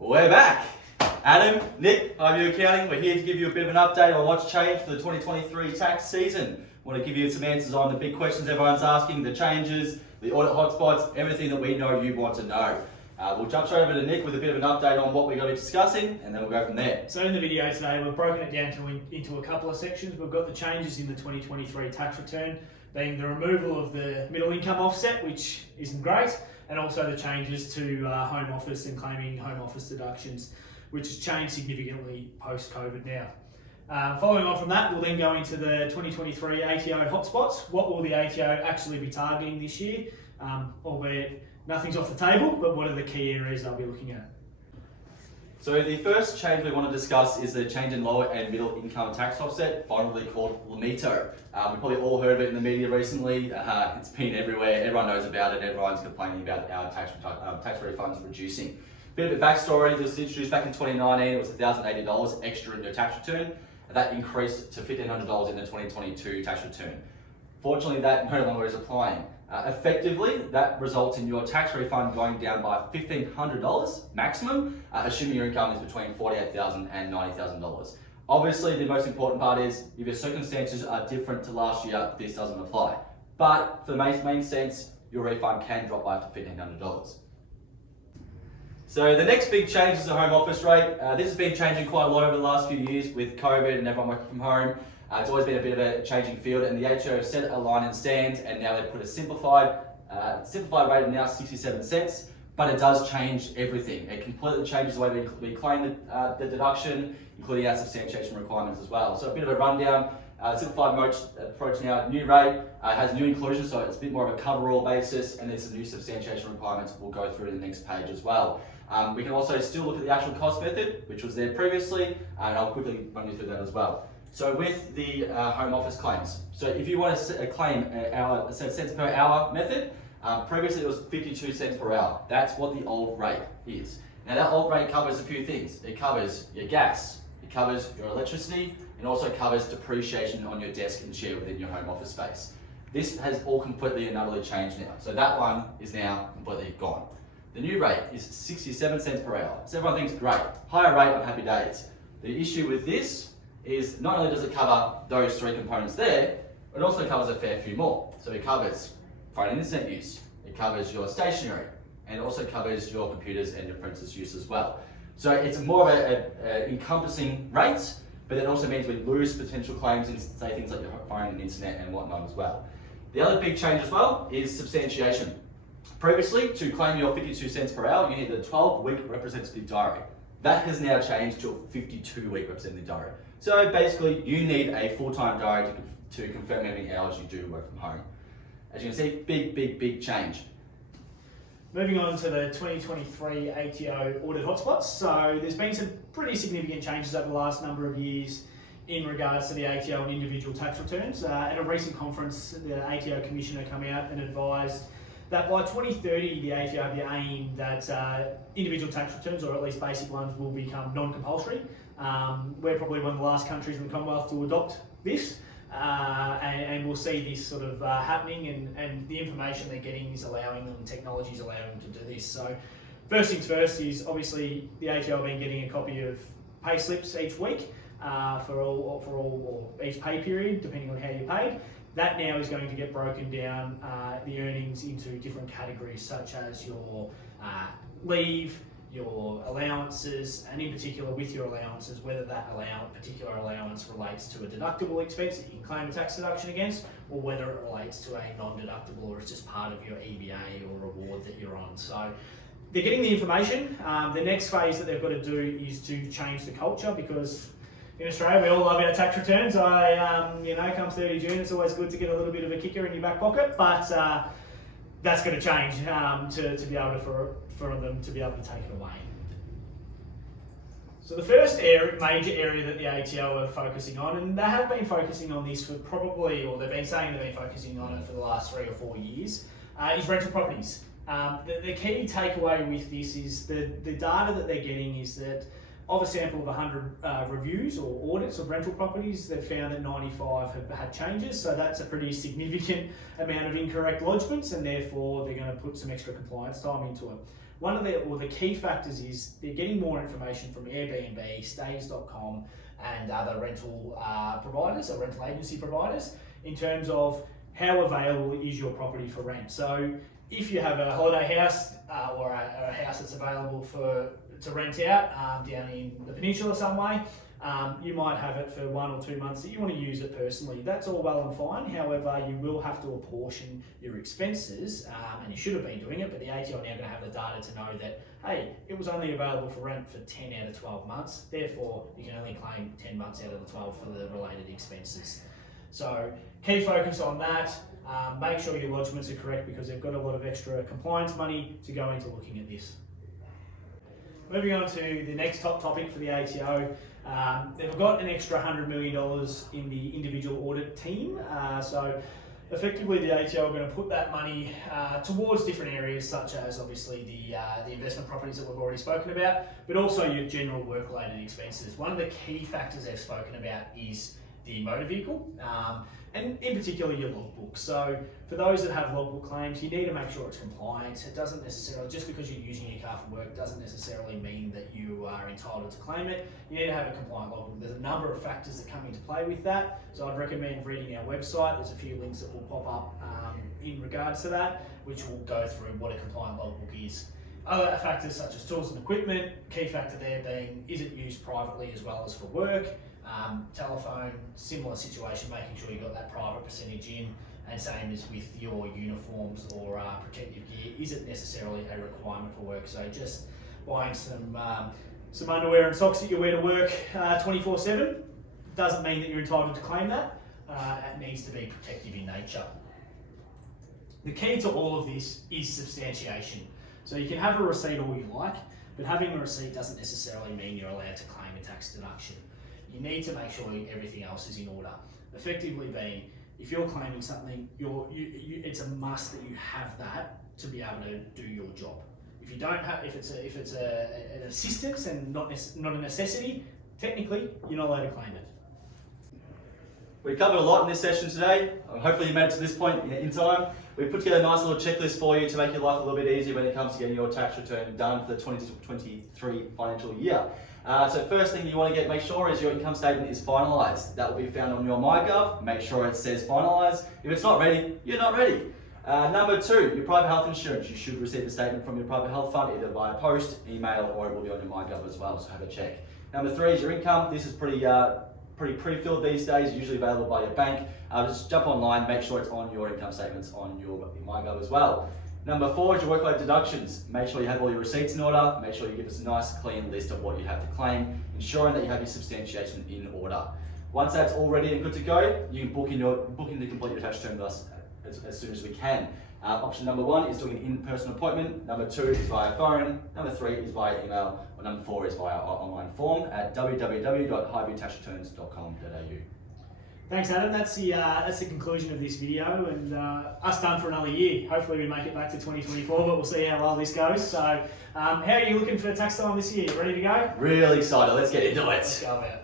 We're back. Adam, Nick, Highview Accounting. We're here to give you a bit of an update on what's changed for the 2023 tax season. Want to give you some answers on the big questions everyone's asking, the changes, the audit hotspots, everything that we know you want to know. We'll jump straight over to Nick with a bit of an update on what we're going to be discussing, and then we'll go from there. So in the video today, we've broken it down into a couple of sections. We've got the changes in the 2023 tax return, being the removal of the middle income offset, which isn't great, and also the changes to home office and claiming home office deductions, which has changed significantly post-COVID now. Following on from that, we'll then go into the 2023 ATO hotspots. What will the ATO actually be targeting this year? Albeit nothing's off the table, but what are the key areas they'll be looking at? So the first change we want to discuss is the change in lower and middle income tax offset, formerly called LMITO. We've probably all heard of it in the media recently. It's been everywhere. Everyone knows about it. Everyone's complaining about our tax refunds reducing. Bit of a backstory. This was introduced back in 2019. It was $1,080 extra in your tax return. That increased to $1,500 in the 2022 tax return. Fortunately, that no longer is applying. Effectively, that results in your tax refund going down by $1,500 maximum, assuming your income is between $48,000 and $90,000. Obviously, the most important part is if your circumstances are different to last year, this doesn't apply. But for the main sense, your refund can drop by up to $1,500. So the next big change is the home office rate. This has been changing quite a lot over the last few years with COVID and everyone working from home. It's always been a bit of a changing field, and the ATO have set a line in stand, and now they've put a simplified rate of now 67 cents, but it does change everything. It completely changes the way we claim the deduction, including our substantiation requirements as well. So a bit of a rundown. Simplified approach now, new rate, has new inclusion, so it's a bit more of a cover-all basis, and there's some new substantiation requirements we'll go through in the next page as well. We can also still look at the actual cost method, which was there previously, and I'll quickly run you through that as well. So with the home office claims, so if you want to claim a cents per hour method, previously it was 52 cents per hour. That's what the old rate is. Now that old rate covers a few things. It covers your gas, it covers your electricity, and also covers depreciation on your desk and chair within your home office space. This has all completely and utterly changed now. So that one is now completely gone. The new rate is 67 cents per hour. So everyone thinks, great, higher rate of happy days. The issue with this is not only does it cover those three components there, it also covers a fair few more. So it covers phone and internet use, it covers your stationery, and it also covers your computers and your printers use as well. So it's more of a encompassing rate, but it also means we lose potential claims in, say, things like your phone and internet and whatnot as well. The other big change as well is substantiation. Previously, to claim your 52 cents per hour, you needed a 12-week representative diary. That has now changed to a 52-week representative diary. So basically, you need a full-time diary to confirm how many hours you do work from home. As you can see, big change. Moving on to the 2023 ATO audit hotspots. So there's been some pretty significant changes over the last number of years in regards to the ATO and individual tax returns. At a recent conference, the ATO Commissioner came out and advised that by 2030, the ATO have the aim that individual tax returns, or at least basic ones, will become non-compulsory. We're probably one of the last countries in the Commonwealth to adopt this, and we'll see this sort of happening, and the information they're getting is allowing them, technology is allowing them to do this. So first things first is obviously the ATO have been getting a copy of pay slips each week for all or each pay period, depending on how you're paid. That now is going to get broken down, the earnings into different categories, such as your leave, your allowances, and in particular with your allowances, whether that particular allowance relates to a deductible expense that you can claim a tax deduction against, or whether it relates to a non-deductible or it's just part of your EBA or reward that you're on. So they're getting the information. The next phase that they've got to do is to change the culture, because in Australia, we all love our tax returns. Come 30 June, it's always good to get a little bit of a kicker in your back pocket, but that's going to change to be able for them to be able to take it away. So the first major area that the ATO are focusing on, and they have been focusing on this for they've been saying they've been focusing on it for the last 3 or 4 years, is rental properties. The key takeaway with this is the data that they're getting is that of a sample of 100 reviews or audits of rental properties, they've found that 95 have had changes. So that's a pretty significant amount of incorrect lodgements, and therefore they're going to put some extra compliance time into it. one of the key factors is they're getting more information from Airbnb, Stays.com, and other rental providers or rental agency providers in terms of how available is your property for rent. So if you have a holiday house or a house that's available to rent out down in the peninsula some way, you might have it for 1 or 2 months that you want to use it personally. That's all well and fine. However, you will have to apportion your expenses, and you should have been doing it, but the ATO are now going to have the data to know that, hey, it was only available for rent for 10 out of 12 months. Therefore, you can only claim 10 months out of the 12 for the related expenses. So key focus on that. Make sure your lodgements are correct because they've got a lot of extra compliance money to go into looking at this. Moving on to the next top topic for the ATO, they've got an extra $100 million in the individual audit team. So effectively the ATO are going to put that money towards different areas such as obviously the investment properties that we've already spoken about, but also your general work-related expenses. One of the key factors they've spoken about is the motor vehicle, and in particular your logbook. So for those that have logbook claims, you need to make sure it's compliant. It doesn't necessarily, just because you're using your car for work, doesn't necessarily mean that you are entitled to claim it. You need to have a compliant logbook. There's a number of factors that come into play with that. So I'd recommend reading our website. There's a few links that will pop up in regards to that, which will go through what a compliant logbook is. Other factors such as tools and equipment, key factor there being, is it used privately as well as for work? Telephone, similar situation, making sure you've got that private percentage in, and same as with your uniforms or protective gear, is it necessarily a requirement for work? So just buying some underwear and socks that you wear to work 24/7 doesn't mean that you're entitled to claim that. It needs to be protective in nature. The key to all of this is substantiation. So you can have a receipt all you like, but having a receipt doesn't necessarily mean you're allowed to claim a tax deduction. You need to make sure everything else is in order. Effectively being, if you're claiming something, it's a must that you have that to be able to do your job. If you don't have, if it's an assistance and not a necessity, technically you're not allowed to claim it. We covered a lot in this session today. Hopefully you made it to this point in time. We've put together a nice little checklist for you to make your life a little bit easier when it comes to getting your tax return done for the 2023 financial year. So first thing you want to make sure is your income statement is finalised. That will be found on your MyGov. Make sure it says finalised. If it's not ready, you're not ready. Number 2, your private health insurance. You should receive a statement from your private health fund either via post, email, or it will be on your MyGov as well, so have a check. Number 3 is your income. This is pretty pre-filled these days, usually available by your bank. Just jump online, make sure it's on your income statements on your MyGov as well. Number 4 is your workload deductions. Make sure you have all your receipts in order. Make sure you give us a nice clean list of what you have to claim, ensuring that you have your substantiation in order. Once that's all ready and good to go, you can book in to complete your tax return with us as soon as we can. Option number 1 is doing an in-person appointment. Number 2 is via phone. Number 3 is via email. Or number 4 is via our online form at www.highviewtaxreturns.com.au. Thanks, Adam. That's the conclusion of this video, and us done for another year. Hopefully we make it back to 2024, but we'll see how well this goes. So how are you looking for tax time this year? Ready to go? Really excited. Let's get into it. Let's go about it.